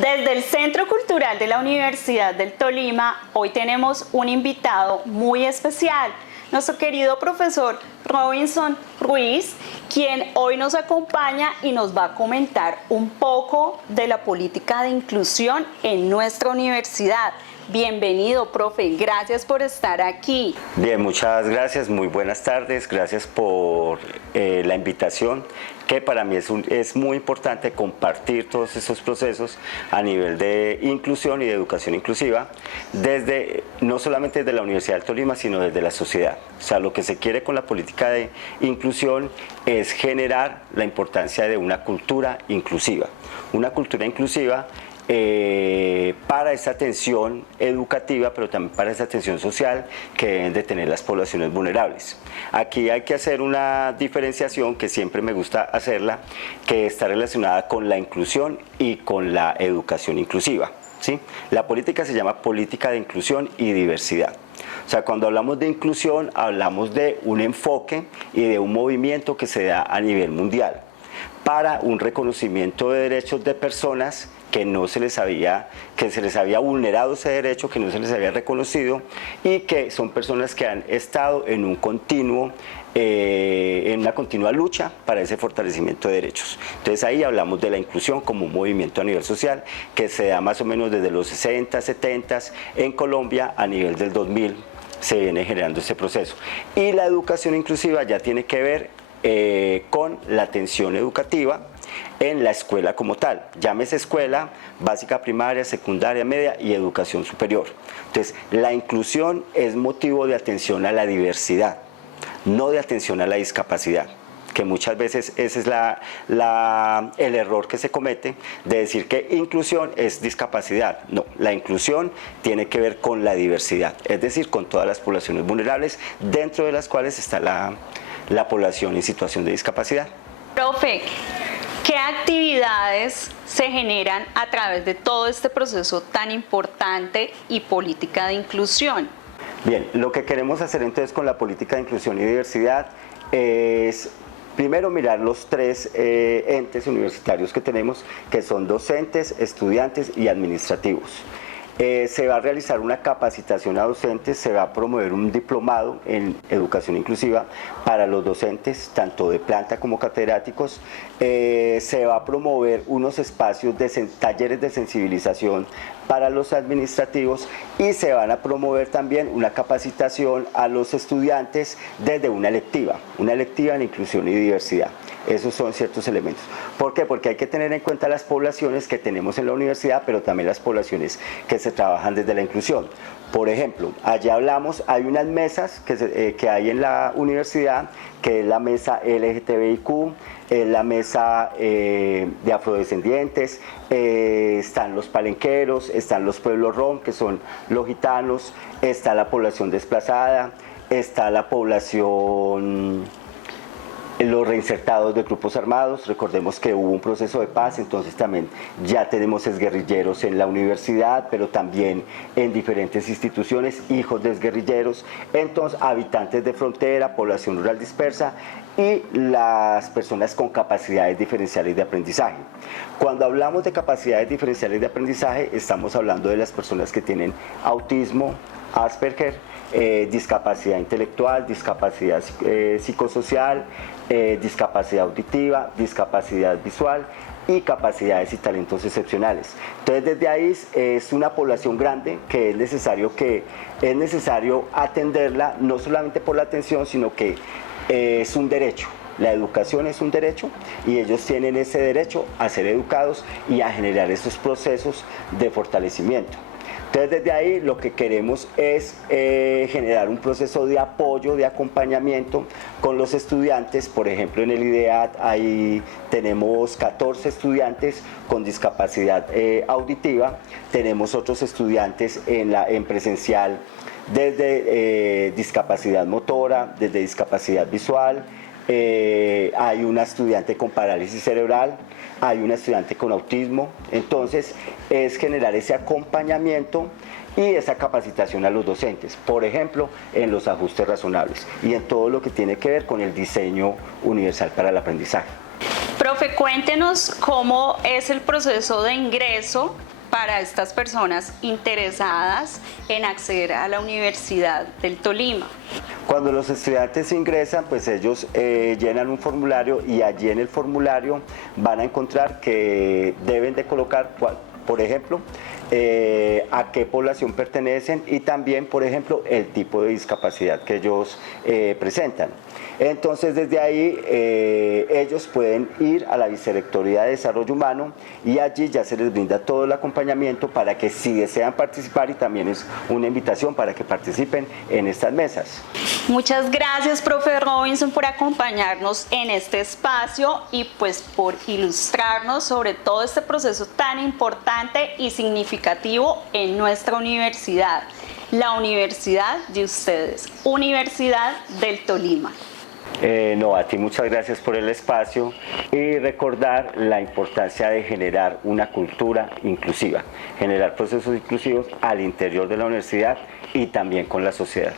Desde el Centro Cultural de la Universidad del Tolima, hoy tenemos un invitado muy especial, nuestro querido profesor Robinson Ruiz, quien hoy nos acompaña y nos va a comentar un poco de la política de inclusión en nuestra universidad. Bienvenido, profe, gracias por estar aquí. Bien, muchas gracias, muy buenas tardes, gracias por la invitación, que para mí es muy importante compartir todos estos procesos a nivel de inclusión y de educación inclusiva, no solamente desde la Universidad del Tolima, sino desde la sociedad. O sea, lo que se quiere con la política de inclusión es generar la importancia de una cultura inclusiva. Una cultura inclusiva para esa atención educativa, pero también para esa atención social que deben de tener las poblaciones vulnerables. Aquí hay que hacer una diferenciación que siempre me gusta hacerla, que está relacionada con la inclusión y con la educación inclusiva, ¿sí? La política se llama política de inclusión y diversidad. O sea, cuando hablamos de inclusión, hablamos de un enfoque y de un movimiento que se da a nivel mundial para un reconocimiento de derechos de personas que se les había vulnerado ese derecho, que no se les había reconocido, y que son personas que han estado en una continua lucha para ese fortalecimiento de derechos. Entonces ahí hablamos de la inclusión como un movimiento a nivel social que se da más o menos desde los 60, 70 en Colombia. A nivel del 2000 se viene generando ese proceso. Y la educación inclusiva ya tiene que ver con la atención educativa en la escuela como tal, llámese escuela básica, primaria, secundaria, media y educación superior. Entonces, la inclusión es motivo de atención a la diversidad, no de atención a la discapacidad, que muchas veces ese es el error que se comete de decir que inclusión es discapacidad. No, la inclusión tiene que ver con la diversidad, es decir, con todas las poblaciones vulnerables, dentro de las cuales está la población en situación de discapacidad. Profe, ¿qué actividades se generan a través de todo este proceso tan importante y política de inclusión? Bien, lo que queremos hacer entonces con la política de inclusión y diversidad es primero mirar los tres entes universitarios que tenemos, que son docentes, estudiantes y administrativos. Se va a realizar una capacitación a docentes, se va a promover un diplomado en educación inclusiva para los docentes, tanto de planta como catedráticos. Se va a promover unos espacios de talleres de sensibilización para los administrativos y se van a promover también una capacitación a los estudiantes desde una electiva en inclusión y diversidad. Esos son ciertos elementos. ¿Por qué? Porque hay que tener en cuenta las poblaciones que tenemos en la universidad, pero también las poblaciones que se trabajan desde la inclusión. Por ejemplo, allá hablamos, hay unas mesas que hay en la universidad, que es la mesa LGTBIQ, es la mesa de afrodescendientes, están los palenqueros, están los pueblos rom, que son los gitanos, está la población desplazada, está la población, los reinsertados de grupos armados. Recordemos que hubo un proceso de paz, entonces también ya tenemos exguerrilleros en la universidad, pero también en diferentes instituciones, hijos de exguerrilleros, entonces habitantes de frontera, población rural dispersa y las personas con capacidades diferenciales de aprendizaje. Cuando hablamos de capacidades diferenciales de aprendizaje, estamos hablando de las personas que tienen autismo, Asperger, discapacidad intelectual, discapacidad psicosocial, discapacidad auditiva, discapacidad visual y capacidades y talentos excepcionales. Entonces, desde ahí es una población grande que es necesario atenderla, no solamente por la atención, sino que es un derecho. La educación es un derecho y ellos tienen ese derecho a ser educados y a generar esos procesos de fortalecimiento. Entonces, desde ahí lo que queremos es generar un proceso de apoyo, de acompañamiento con los estudiantes. Por ejemplo, en el IDEAD ahí tenemos 14 estudiantes con discapacidad auditiva, tenemos otros estudiantes en presencial desde discapacidad motora, desde discapacidad visual. Hay una estudiante con parálisis cerebral, hay una estudiante con autismo. Entonces es generar ese acompañamiento y esa capacitación a los docentes, por ejemplo, en los ajustes razonables y en todo lo que tiene que ver con el diseño universal para el aprendizaje. Profe, cuéntenos cómo es el proceso de ingreso para estas personas interesadas en acceder a la Universidad del Tolima. Cuando los estudiantes ingresan, pues ellos llenan un formulario y allí en el formulario van a encontrar que deben de colocar, por ejemplo, a qué población pertenecen y también, por ejemplo, el tipo de discapacidad que ellos presentan. Entonces, desde ahí ellos pueden ir a la Vicerrectoría de Desarrollo Humano y allí ya se les brinda todo el acompañamiento para que si desean participar, y también es una invitación para que participen en estas mesas. Muchas gracias, profe Robinson, por acompañarnos en este espacio y pues por ilustrarnos sobre todo este proceso tan importante y significativo en nuestra universidad, la universidad de ustedes, Universidad del Tolima. No, a ti muchas gracias por el espacio y recordar la importancia de generar una cultura inclusiva, generar procesos inclusivos al interior de la universidad y también con la sociedad.